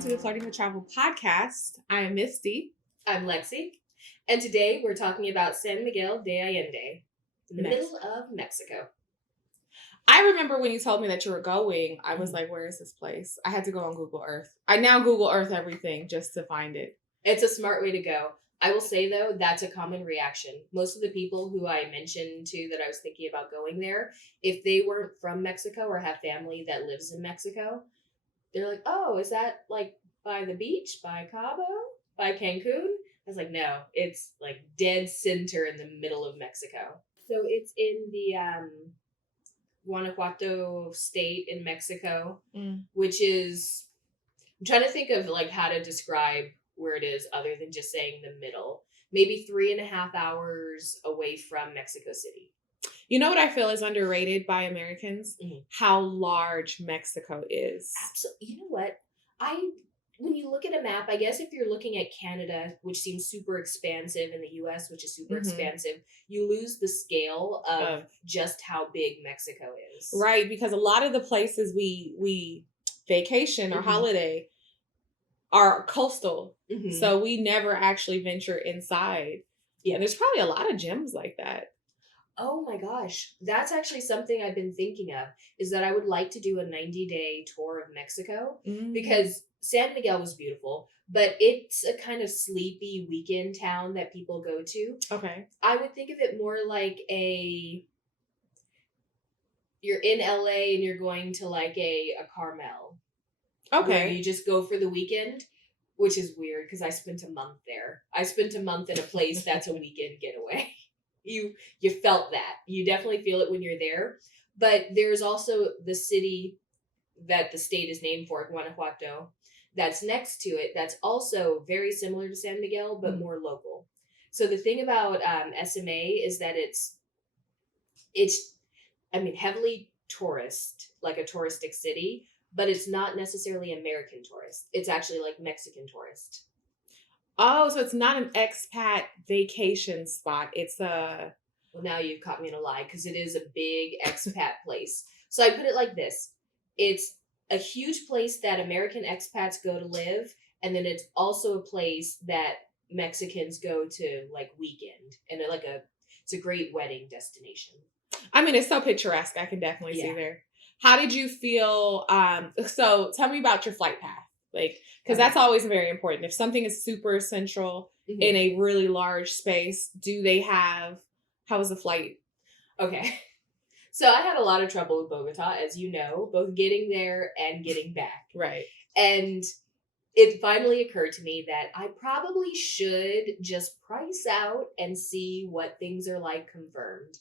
welcome to the Flirting with Travel podcast. I am Misty. I'm Lexi. And today we're talking about San Miguel de Allende, in the middle of Mexico. I remember when you told me that you were going, I was like, where is this place? I had to go on Google Earth. I now Google Earth everything just to find it. It's a smart way to go. I will say, though, that's a common reaction. Most of the people who I mentioned to that I was thinking about going there, if they weren't from Mexico or have family that lives in Mexico, they're like, oh, is that like by the beach, by Cabo, by Cancun? I was like, no, it's like dead center in the middle of Mexico. So it's in the Guanajuato state in Mexico, which is, I'm trying to think of like how to describe where it is other than just saying the middle. Maybe 3.5 hours away from Mexico City. You know what I feel is underrated by Americans? How large Mexico is. Absolutely. You know what? When you look at a map, I guess if you're looking at Canada, which seems super expansive, and the US, which is super expansive, you lose the scale of just how big Mexico is. Right, because a lot of the places we vacation or holiday are coastal. So we never actually venture inside. Yeah, and there's probably a lot of gyms like that. Oh my gosh. That's actually something I've been thinking of, is that I would like to do a 90-day tour of Mexico because San Miguel was beautiful, but it's a kind of sleepy weekend town that people go to. Okay. I would think of it more like you're in LA and you're going to like a Carmel. Okay. Where you just go for the weekend, which is weird because I spent a month there. I spent a month in a place that's a weekend getaway. You felt that. You definitely feel it when you're there. But there's also the city that the state is named for, Guanajuato, that's next to it. That's also very similar to San Miguel, but more local. So the thing about SMA is that it's heavily tourist, like a touristic city, but it's not necessarily American tourist. It's actually like Mexican tourist. Oh, so it's not an expat vacation spot. It's Well, now you've caught me in a lie because it is a big expat place. So I put it like this. It's a huge place that American expats go to live, and then it's also a place that Mexicans go to like weekend, and it's a great wedding destination. I mean, it's so picturesque. I can definitely see there. How did you feel? So tell me about your flight path. Like, because that's always very important. If something is super central in a really large space, how was the flight? Okay. So I had a lot of trouble with Bogota, as you know, both getting there and getting back. Right. And it finally occurred to me that I probably should just price out and see what things are like confirmed.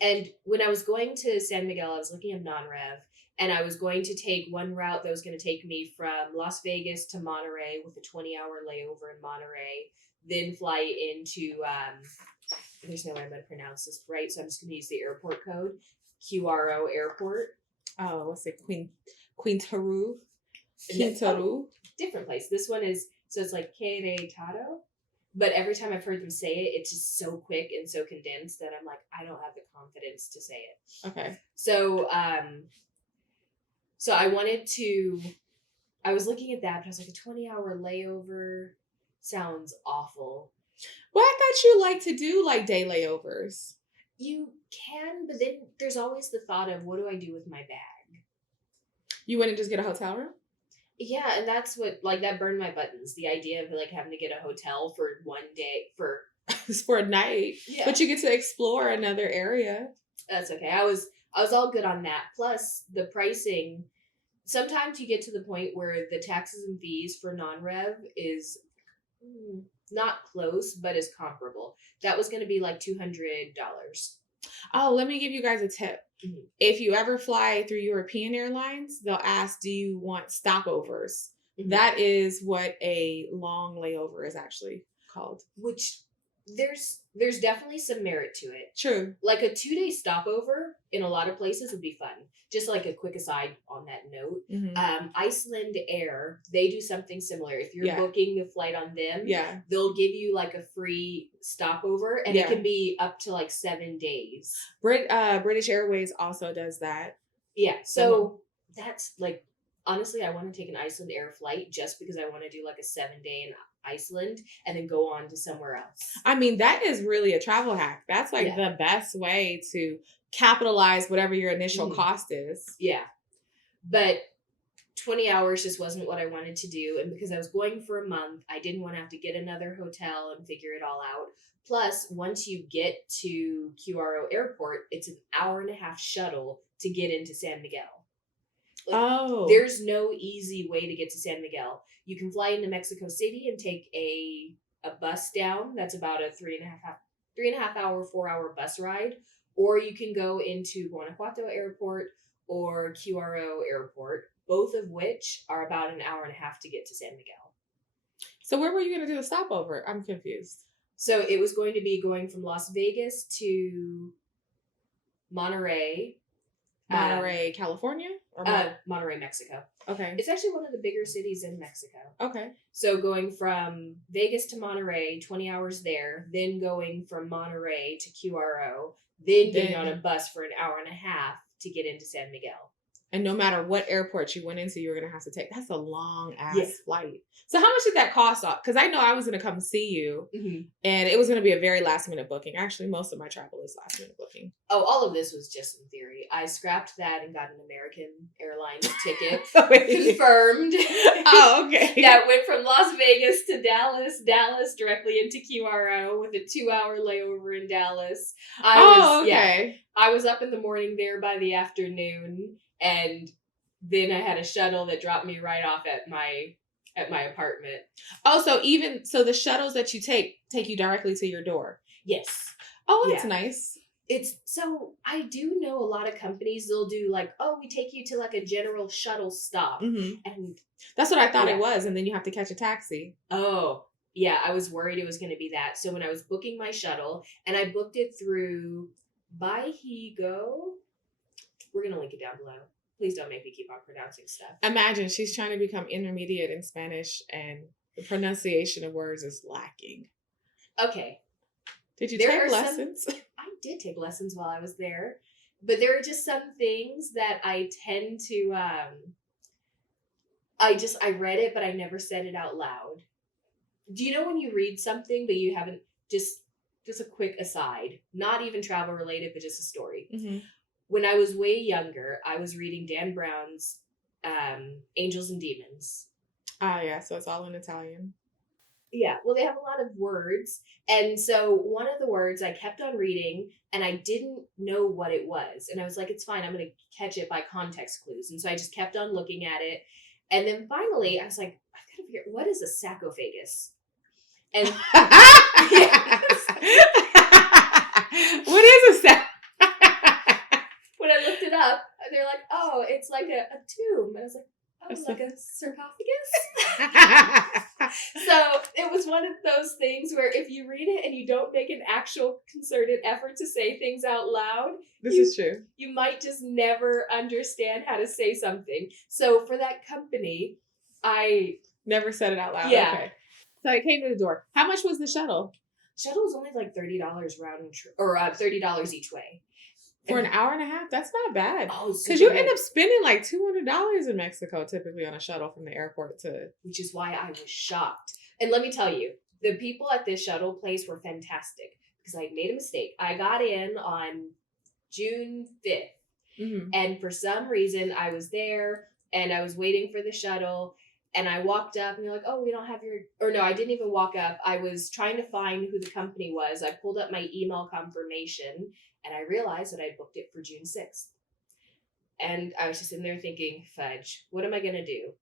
And when I was going to San Miguel, I was looking at non-rev. And I was going to take one route that was going to take me from Las Vegas to Monterey with a 20-hour layover in Monterey, then fly into, there's no way I'm going to pronounce this right, so I'm just going to use the airport code, QRO Airport. Oh, let's say Quintero. Different place. This one is, so it's like Querétaro. But every time I've heard them say it, it's just so quick and so condensed that I'm like, I don't have the confidence to say it. Okay. So I was looking at that, but I was like, a 20-hour layover sounds awful. Well, I thought you like to do like day layovers. You can, but then there's always the thought of, what do I do with my bag? You wouldn't just get a hotel room? Yeah, and that's what, like, that burned my buttons. The idea of like having to get a hotel for one day for a night. Yeah. But you get to explore another area. That's okay. I was all good on that. Plus, the pricing, sometimes you get to the point where the taxes and fees for non-rev is not close, but is comparable. That was going to be like $200. Oh, let me give you guys a tip. If you ever fly through European airlines, they'll ask, do you want stopovers? That is what a long layover is actually called. Which there's definitely some merit to it. True. Like a 2-day stopover in a lot of places would be fun. Just like a quick aside on that note, Iceland Air, they do something similar. If you're booking a flight on them, they'll give you like a free stopover, and it can be up to like 7 days. British Airways also does that. Yeah, so that's like honestly, I want to take an Iceland Air flight just because I want to do like a 7-day in Iceland and then go on to somewhere else. I mean, that is really a travel hack. That's like Yeah. the best way to capitalize whatever your initial cost is. Yeah. But 20 hours just wasn't what I wanted to do. And because I was going for a month, I didn't want to have to get another hotel and figure it all out. Plus, once you get to QRO Airport, it's an 1.5-hour shuttle to get into San Miguel. Like, there's no easy way to get to San Miguel. You can fly into Mexico City and take a bus down. That's about a 3.5 hour, 4-hour bus ride. Or you can go into Guanajuato Airport or QRO Airport, both of which are about an 1.5 hours to get to San Miguel. So where were you going to do the stopover? I'm confused. So it was going to be going from Las Vegas to Monterrey. Monterrey, California? Or Monterrey, Mexico. Okay. It's actually one of the bigger cities in Mexico. Okay. So going from Vegas to Monterrey, 20 hours there, then going from Monterrey to QRO, then getting on a bus for an 1.5 hours to get into San Miguel. And no matter what airport you went into, you were going to have to take. That's a long ass flight. So how much did that cost? Because I know I was going to come see you, and it was going to be a very last minute booking. Actually, most of my travel is last minute booking. Oh, all of this was just in theory. I scrapped that and got an American Airlines ticket confirmed. Oh, okay. That went from Las Vegas to Dallas directly into QRO with a 2-hour layover in Dallas. I was up in the morning there by the afternoon. And then I had a shuttle that dropped me right off at my apartment. Oh, so the shuttles that you take you directly to your door? Yes. Oh, that's nice. So I do know a lot of companies, they'll do like, oh, we take you to like a general shuttle stop. And that's what I thought it was. And then you have to catch a taxi. Oh, yeah. I was worried it was going to be that. So when I was booking my shuttle, and I booked it through Baihigo. We're going to link it down below. Please don't make me keep on pronouncing stuff. Imagine she's trying to become intermediate in Spanish and the pronunciation of words is lacking. Okay. Did you take lessons? I did take lessons while I was there. But there are just some things that I tend to, I read it, but I never said it out loud. Do you know when you read something, but you haven't, just a quick aside, not even travel related, but just a story. When I was way younger, I was reading Dan Brown's Angels and Demons. Ah, yeah. So it's all in Italian. Yeah. Well, they have a lot of words. And so one of the words I kept on reading and I didn't know what it was. And I was like, it's fine. I'm going to catch it by context clues. And so I just kept on looking at it. And then finally I was like, I've got to figure out what is a sarcophagus? And what is a sarcophagus? When I looked it up, they're like, oh, it's like a tomb. And I was like, oh, like a sarcophagus? So it was one of those things where if you read it and you don't make an actual concerted effort to say things out loud, this is true. You might just never understand how to say something. So for that company, I never said it out loud. Yeah. Okay. So I came to the door. How much was the shuttle? Shuttle was only like $30 or $30 each way. For an 1.5 hours? That's not bad. Oh, because you end up spending like $200 in Mexico typically on a shuttle from the airport to. Which is why I was shocked. And let me tell you, the people at this shuttle place were fantastic because I made a mistake. I got in on June 5th. And for some reason, I was there and I was waiting for the shuttle. And I walked up and they're like, oh, we don't have your, or no, I didn't even walk up. I was trying to find who the company was. I pulled up my email confirmation and I realized that I booked it for June 6th. And I was just sitting there thinking, fudge, what am I going to do?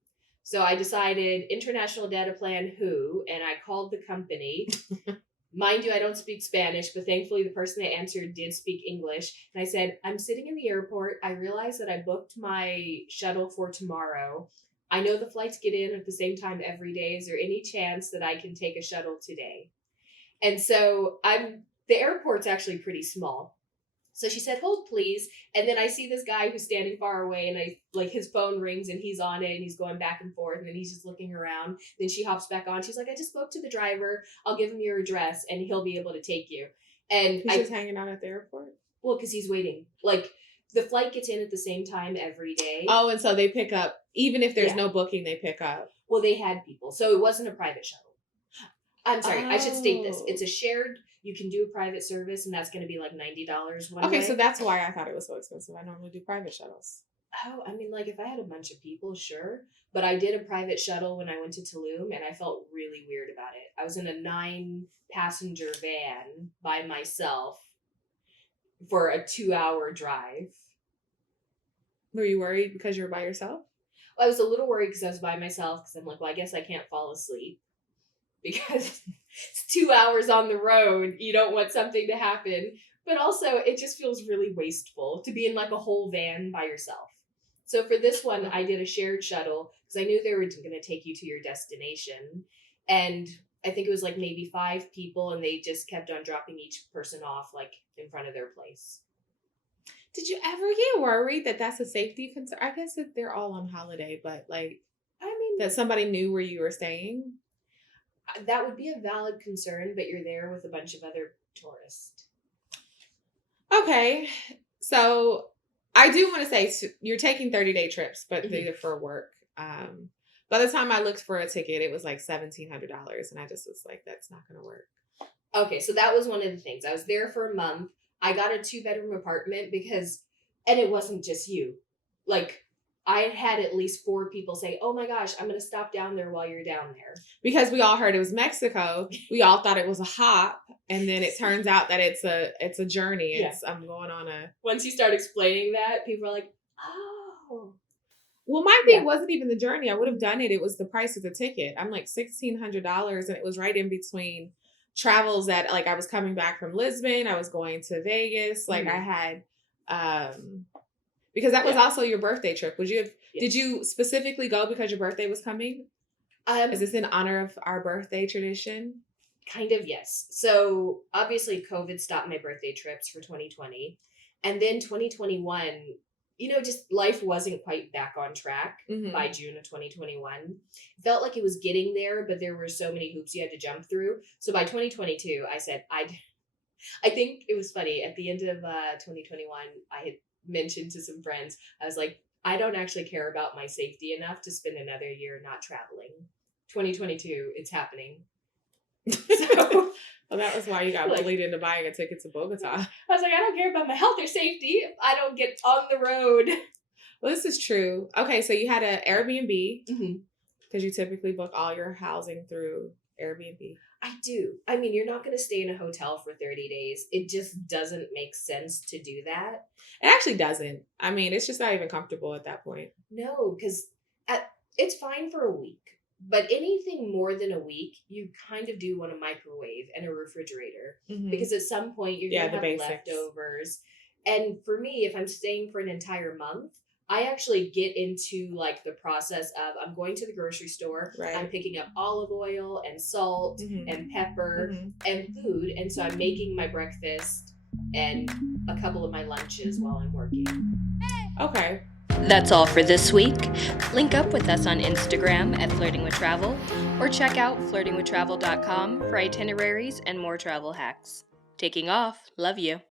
So I decided international data plan who, and I called the company. Mind you, I don't speak Spanish, but thankfully the person that answered did speak English. And I said, I'm sitting in the airport. I realized that I booked my shuttle for tomorrow. I know the flights get in at the same time every day. Is there any chance that I can take a shuttle today? And so the airport's actually pretty small. So she said, hold please. And then I see this guy who's standing far away and his phone rings and he's on it and he's going back and forth and then he's just looking around. Then she hops back on. She's like, I just spoke to the driver. I'll give him your address and he'll be able to take you. And he's just hanging out at the airport? Well, because he's waiting. the flight gets in at the same time every day. Oh, and so they pick up, even if there's no booking, they pick up. Well, they had people. So it wasn't a private shuttle. I'm sorry, I should state this. It's a shared, you can do a private service, and that's going to be like $90 one way. Okay, so that's why I thought it was so expensive. I normally do private shuttles. Oh, I mean, like if I had a bunch of people, sure. But I did a private shuttle when I went to Tulum, and I felt really weird about it. I was in a 9-passenger van by myself for a 2-hour drive. Were you worried because you were by yourself? Well, I was a little worried because I was by myself, because I'm like, well, I guess I can't fall asleep. Because it's 2 hours on the road. You don't want something to happen. But also, it just feels really wasteful to be in like a whole van by yourself. So for this one, I did a shared shuttle because I knew they were going to take you to your destination. And I think it was like maybe 5 people, and they just kept on dropping each person off like in front of their place. Did you ever get worried that that's a safety concern? I guess that they're all on holiday, but like, I mean, that somebody knew where you were staying? That would be a valid concern, but you're there with a bunch of other tourists. Okay. So I do want to say you're taking 30-day trips, but they're for work. By the time I looked for a ticket, it was like $1,700. And I just was like, that's not going to work. Okay. So that was one of the things. I was there for a month. I got a 2-bedroom apartment and it wasn't just you. Like, I had at least 4 people say, oh my gosh, I'm going to stop down there while you're down there. Because we all heard it was Mexico. We all thought it was a hop. And then it turns out that it's a journey. I'm going on a... Once you start explaining that, people are like, oh. Well, my thing wasn't even the journey. I would have done it. It was the price of the ticket. I'm like $1,600. And it was right in between travels that, like, I was coming back from Lisbon. I was going to Vegas. Like, I had... because that was also your birthday trip. Did you specifically go because your birthday was coming? Is this in honor of our birthday tradition? Kind of, yes. So obviously COVID stopped my birthday trips for 2020. And then 2021, just life wasn't quite back on track by June of 2021. Felt like it was getting there, but there were so many hoops you had to jump through. So by 2022, I said, I think it was funny. At the end of 2021, I had mentioned to some friends, I was like, I don't actually care about my safety enough to spend another year not traveling. 2022, it's happening. So, well, that was why you got bullied into buying a ticket to Bogota. I was like, I don't care about my health or safety if I don't get on the road. Well, this is true. Okay, so you had an Airbnb because you typically book all your housing through Airbnb. I do. I mean, you're not going to stay in a hotel for 30 days. It just doesn't make sense to do that. It actually doesn't. I mean, it's just not even comfortable at that point. No, because it's fine for a week. But anything more than a week, you kind of do want a microwave and a refrigerator. Because at some point, you're going to have leftovers. And for me, if I'm staying for an entire month, I actually get into like the process of I'm going to the grocery store, I'm picking up olive oil and salt and pepper and food. And so I'm making my breakfast and a couple of my lunches while I'm working. Okay. That's all for this week. Link up with us on Instagram at Flirting with Travel, or check out flirtingwithtravel.com for itineraries and more travel hacks. Taking off. Love you.